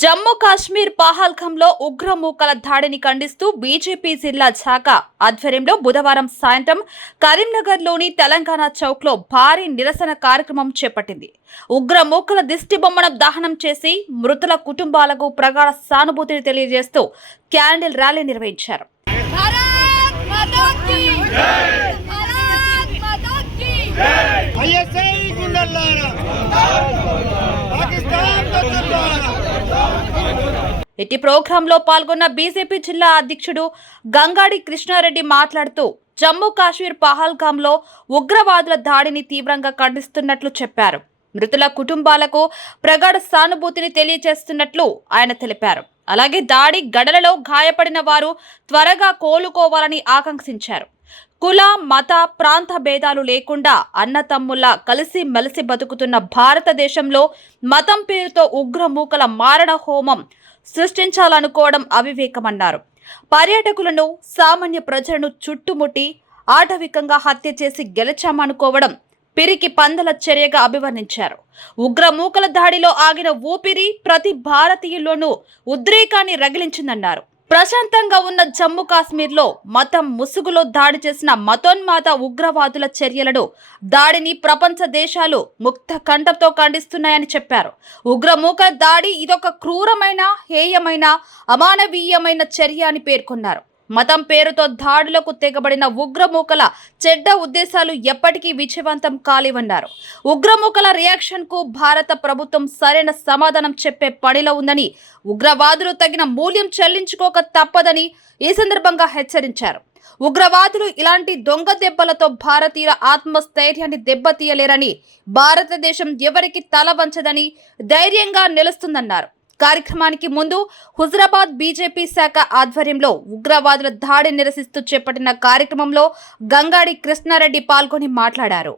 జమ్మూ కాశ్మీర్ పహల్గాంలో ఉగ్రమూకల దాడిని ఖండిస్తూ బీజేపీ జిల్లా శాఖ ఆధ్వర్యంలో బుధవారం సాయంత్రం కరీంనగర్లోని తెలంగాణ చౌక్లో భారీ నిరసన కార్యక్రమం చేపట్టింది. ఉగ్రమూకల దిష్టిబొమ్మను దహనం చేసి మృతుల కుటుంబాలకు ప్రగాఢ సానుభూతిని తెలియజేస్తూ క్యాండిల్ ర్యాలీ నిర్వహించారు. ఇట్టి ప్రోగ్రాంలో పాల్గొన్న బీజేపీ జిల్లా అధ్యక్షుడు గంగాడి కృష్ణారెడ్డి మాట్లాడుతూ జమ్మూ కాశ్మీర్ పహల్గాంలో ఉగ్రవాదుల దాడిని తీవ్రంగా ఖండిస్తున్నట్లు చెప్పారు. మృతుల కుటుంబాలకు ప్రగాఢ సానుభూతిని తెలియజేస్తున్నట్లు ఆయన తెలిపారు. అలాగే దాడి ఘటనలో గాయపడిన వారు త్వరగా కోలుకోవాలని ఆకాంక్షించారు. కుల మత ప్రాంత భేదాలు లేకుండా అన్నతమ్ముల్లా కలిసి మెలిసి బతుకుతున్న భారతదేశంలో మతం పేరుతో ఉగ్రమూకల మారణ హోమం సృష్టించాలనుకోవడం అవివేకమన్నారు. పర్యాటకులను సామాన్య ప్రజలను చుట్టుముట్టి ఆటవికంగా హత్య చేసి గెలిచామనుకోవడం పిరికి పందల చర్యగా అభివర్ణించారు. ఉగ్రమూకల దాడిలో ఆగిన ఊపిరి ప్రతి భారతీయుల్లోనూ ఉద్రేకాన్ని రగిలించిందన్నారు. ప్రశాంతంగా ఉన్న జమ్మూ కాశ్మీర్లో మతం ముసుగులో దాడి చేసిన మతోన్మాద ఉగ్రవాదుల చర్యలను దాడిని ప్రపంచ దేశాలు ముక్త కంఠంతో ఖండిస్తున్నాయని చెప్పారు. ఉగ్రమూక దాడి ఇదొక క్రూరమైన, హేయమైన, అమానవీయమైన చర్య అని పేర్కొన్నారు. మతం పేరుతో దాడులకు తెగబడిన ఉగ్రమూకల చెడ్డ ఉద్దేశాలు ఎప్పటికీ విజయవంతం కాలేవన్నారు. ఉగ్రమూకల రియాక్షన్ కు భారత ప్రభుత్వం సరైన సమాధానం చెప్పే పనిలో ఉందని, ఉగ్రవాదులు తగిన మూల్యం చెల్లించుకోక తప్పదని ఈ సందర్భంగా హెచ్చరించారు. ఉగ్రవాదులు ఇలాంటి దొంగ దెబ్బలతో భారతీయుల ఆత్మస్థైర్యాన్ని దెబ్బతీయలేరని, భారతదేశం ఎవరికి తల వంచదని ధైర్యంగా నిలుస్తుందన్నారు. కార్యక్రమానికి ముందు హుజరాబాద్ బీజేపీ శాఖ ఆధ్వర్యంలో ఉగ్రవాదుల దాడి నిరసిస్తూ చేపట్టిన కార్యక్రమంలో గంగాడి కృష్ణారెడ్డి పాల్గొని మాట్లాడారు.